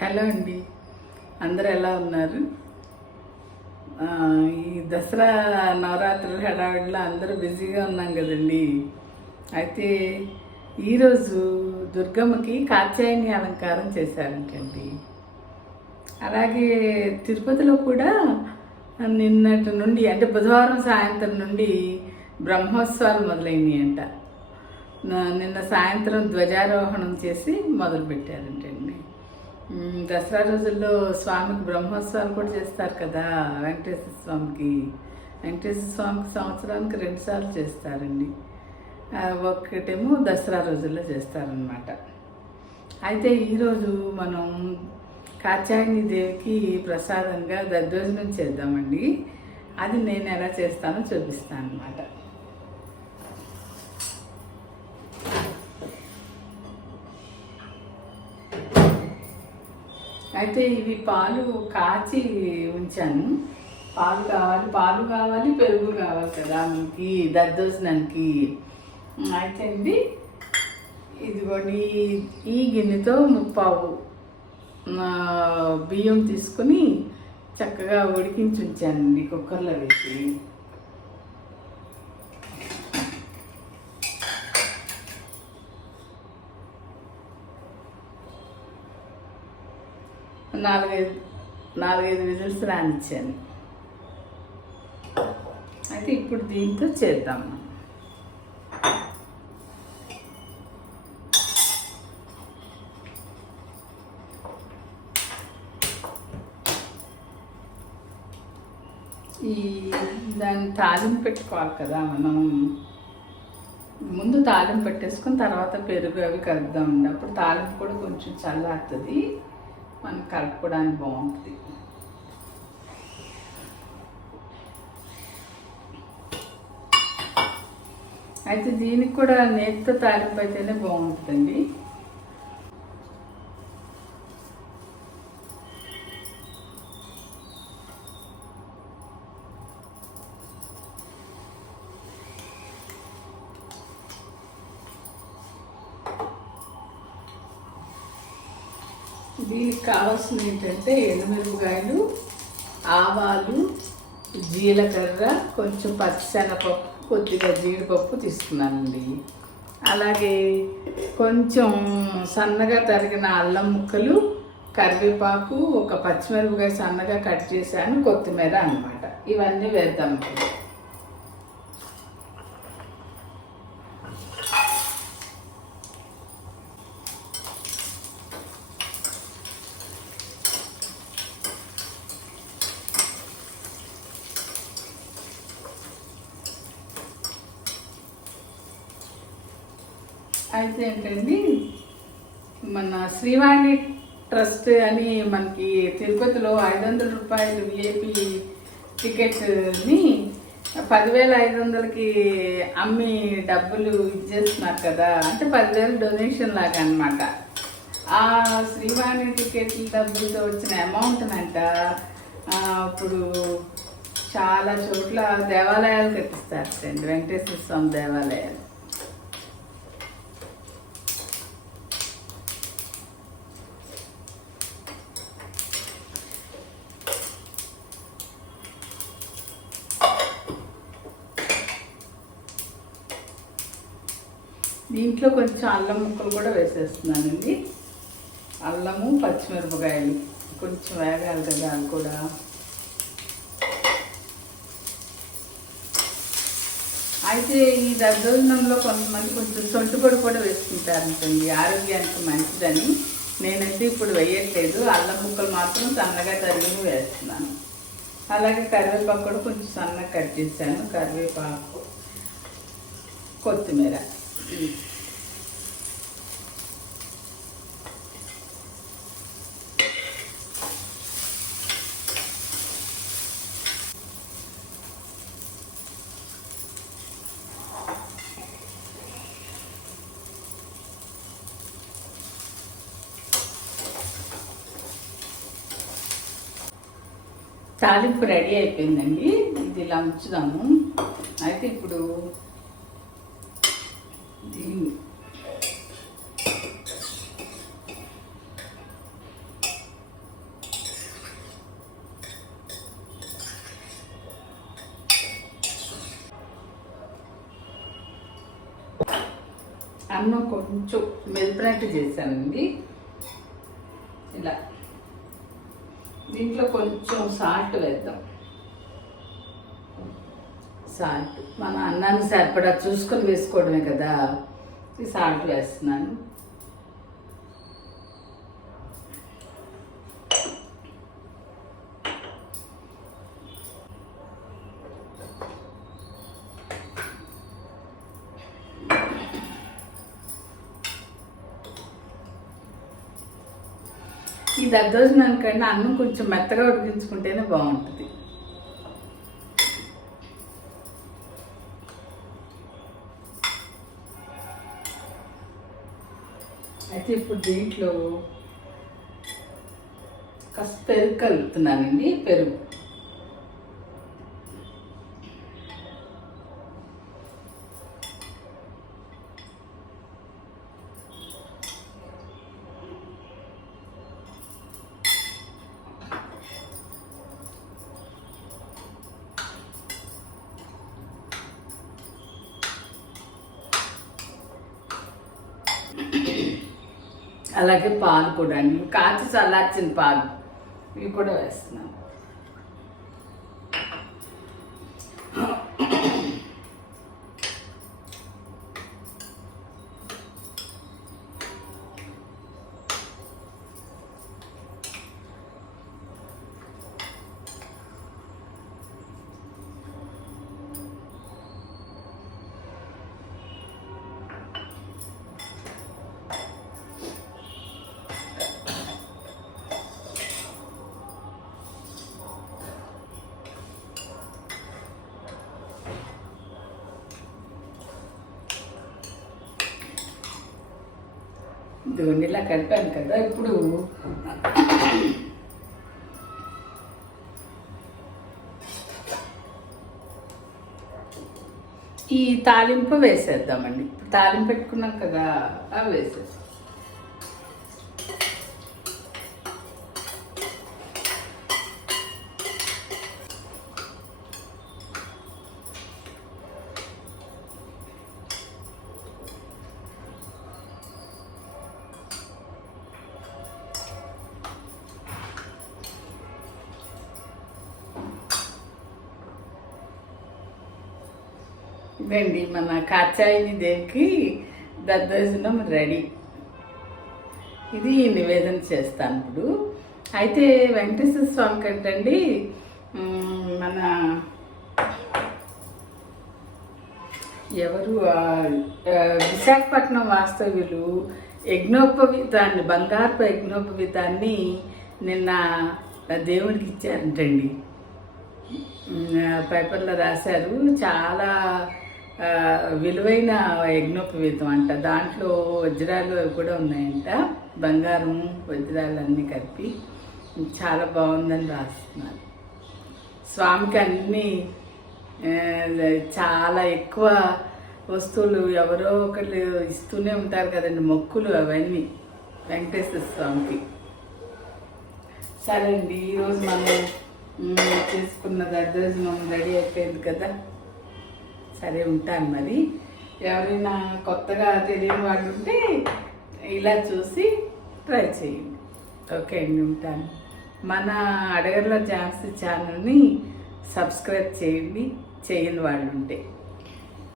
Hello అండి, అందరూ ఎలా ఉన్నారు? ఈ దసరా నవరాత్రుల హడావిడిలో అందరూ బిజీగా ఉన్నాం కదండి. అయితే ఈరోజు దుర్గమ్మకి కాత్యాయని అలంకారం చేశారంటండి. అలాగే తిరుపతిలో కూడా నిన్నటి నుండి అంటే బుధవారం సాయంత్రం నుండి బ్రహ్మోత్సవాలు మొదలైనవి అంట. నిన్న సాయంత్రం ధ్వజారోహణం చేసి మొదలుపెట్టారంటండి. దసరా రోజుల్లో స్వామికి బ్రహ్మోత్సవాలు కూడా చేస్తారు కదా. వెంకటేశ్వర స్వామికి సంవత్సరానికి 2 సార్లు చేస్తారండి. ఒకటేమో దసరా రోజుల్లో చేస్తారనమాట. అయితే ఈరోజు మనం కాత్యాయని దేవికి ప్రసాదంగా దద్దోజనం చేద్దామండి. అది నేను ఎలా చేస్తానో చూపిస్తాను అనమాట. అయితే ఇవి పాలు కాచి ఉంచాను. పాలు కావాలి, పెరుగు కావాలి కదా మనకి దద్దోజనానికి. అయితే అండి ఇదిగోండి, ఈ గిన్నెతో 3/4 బియ్యం తీసుకుని చక్కగా ఉడికించి ఉంచానండి కుక్కర్లో వేసి. నాలుగైదు విజిల్స్ రానిచ్చాను. అయితే ఇప్పుడు దీంతో చేద్దాం. దాన్ని తాలింపు పెట్టుకోవాలి కదా మనం. ముందు తాలింపు పెట్టేసుకుని తర్వాత పెరుగు అవి కలుపుదామండి. అప్పుడు తాలింపు కూడా కొంచెం చల్లారుతుంది, మనకు కలుపుకోవడానికి బాగుంటుంది. అయితే దీనికి కూడా నేతితో తాలింపు అయితేనే బాగుంటుందండి. దీనికి కావాల్సింది ఏంటంటే ఎండుమిరపకాయలు, ఆవాలు, జీలకర్ర, కొంచెం పచ్చిశనగపప్పు, కొద్దిగా జీడిపప్పు తీసుకున్నానండి. అలాగే కొంచెం సన్నగా తరిగిన అల్లం ముక్కలు, కరివేపాకు, ఒక పచ్చిమిరపకాయ సన్నగా కట్ చేశాను, కొత్తిమీర అన్నమాట. ఇవన్నీ వేద్దాం. అయితే ఏంటండి, మన శ్రీవాణి ట్రస్ట్ అని మనకి తిరుపతిలో 500 రూపాయలు విఐపి టికెట్ని 10,500కి అమ్మి డబ్బులు ఇచ్చేస్తున్నారు కదా. అంటే 10,000 డొనేషన్ లాగా అనమాట. ఆ శ్రీవాణి టికెట్ల డబ్బులతో వచ్చిన అమౌంట్నంట ఇప్పుడు చాలా చోట్ల దేవాలయాలు కట్టిస్తారు. వెంకటేశ్వర స్వామి దేవాలయాలు. దీంట్లో కొంచెం అల్లం ముక్కలు కూడా వేసేస్తున్నానండి. అల్లము, పచ్చిమిరపకాయలు కొంచెం వేగాలి కదా అది కూడా. అయితే ఈ దద్దోజనంలో కొంతమంది కొంచెం సొంటి పొడి కూడా వేసుకుంటారంటండి, ఆరోగ్యానికి మంచిదని. నేనైతే ఇప్పుడు వేయట్లేదు, అల్లం ముక్కలు మాత్రం సన్నగా తరిగి వేస్తున్నాను. అలాగే కరివేపాకు కూడా కొంచెం సన్నగా కట్ చేశాను, కరివేపాకు, కొత్తిమీర. తాలింపు రెడీ అయిపోయిందండి. ఇది ఇలా ఉంచుదాము. అయితే ఇప్పుడు అన్నం కొంచెం మెదిపినట్టు చేశానండి. ఇలా దీంట్లో కొంచెం సాల్ట్ వేద్దాం. సాల్ట్ మన అన్నాన్ని సరిపడా చూసుకొని వేసుకోవడమే కదా, ఈ సాల్ట్ వేస్తున్నాను. ఈ దద్దోజనం కన్నా అన్నం కొంచెం మెత్తగా ఉడికించుకుంటేనే బాగుంటుంది. అయితే ఇప్పుడు దీంట్లో కాస్త పెరుగు కలుపుతున్నానండి. పెరుగు అలాగే పాలు కూడా అండి, కాచి చల్లార్చిన పాలు ఇవి కూడా వేస్తున్నాను. ఇదిగోండి ఇలా కలిపాను కదా. ఇప్పుడు ఈ తాలింపు వేసేద్దామండి. తాలింపు పెట్టుకున్నాం కదా, అవి వేసేద్దాం. ఇదండి మన కాచాయిని దేవికి దద్దోజనం రెడీ. ఇది నివేదన చేస్తాను ఇప్పుడు. అయితే వెంకటేశ్వర స్వామి కంటండి మన ఎవరు విశాఖపట్నం వాస్తవ్యులు యజ్ఞోపవీతాన్ని, బంగారపు యజ్ఞోపవీతాన్ని నిన్న దేవుడికి ఇచ్చారంటండి. పేపర్లో రాశారు. చాలా విలువైన యజ్ఞోపవీతం అంట. దాంట్లో వజ్రాలు అవి కూడా ఉన్నాయంట. బంగారం వజ్రాలు అన్నీ కలిపి చాలా బాగుందని రాస్తున్నారు. స్వామికి అన్నీ చాలా ఎక్కువ వస్తువులు ఎవరో ఒకళ్ళు ఇస్తూనే ఉంటారు కదండి, మొక్కులు అవన్నీ వెంకటేశ్వర స్వామికి. సరే అండి, ఈరోజు మనం చేసుకున్న దద్దోజనం రెడీ అయిపోయింది కదా. సరే ఉంటాను మరి. ఎవరైనా కొత్తగా తెలియని వాళ్ళు ఉంటే ఇలా చూసి ట్రై చేయండి. ఓకే అండి, ఉంటాను. మన అడగర్ల ఝాన్సీ ఛానల్ని సబ్స్క్రైబ్ చేయండి, చేయని వాళ్ళు ఉంటే.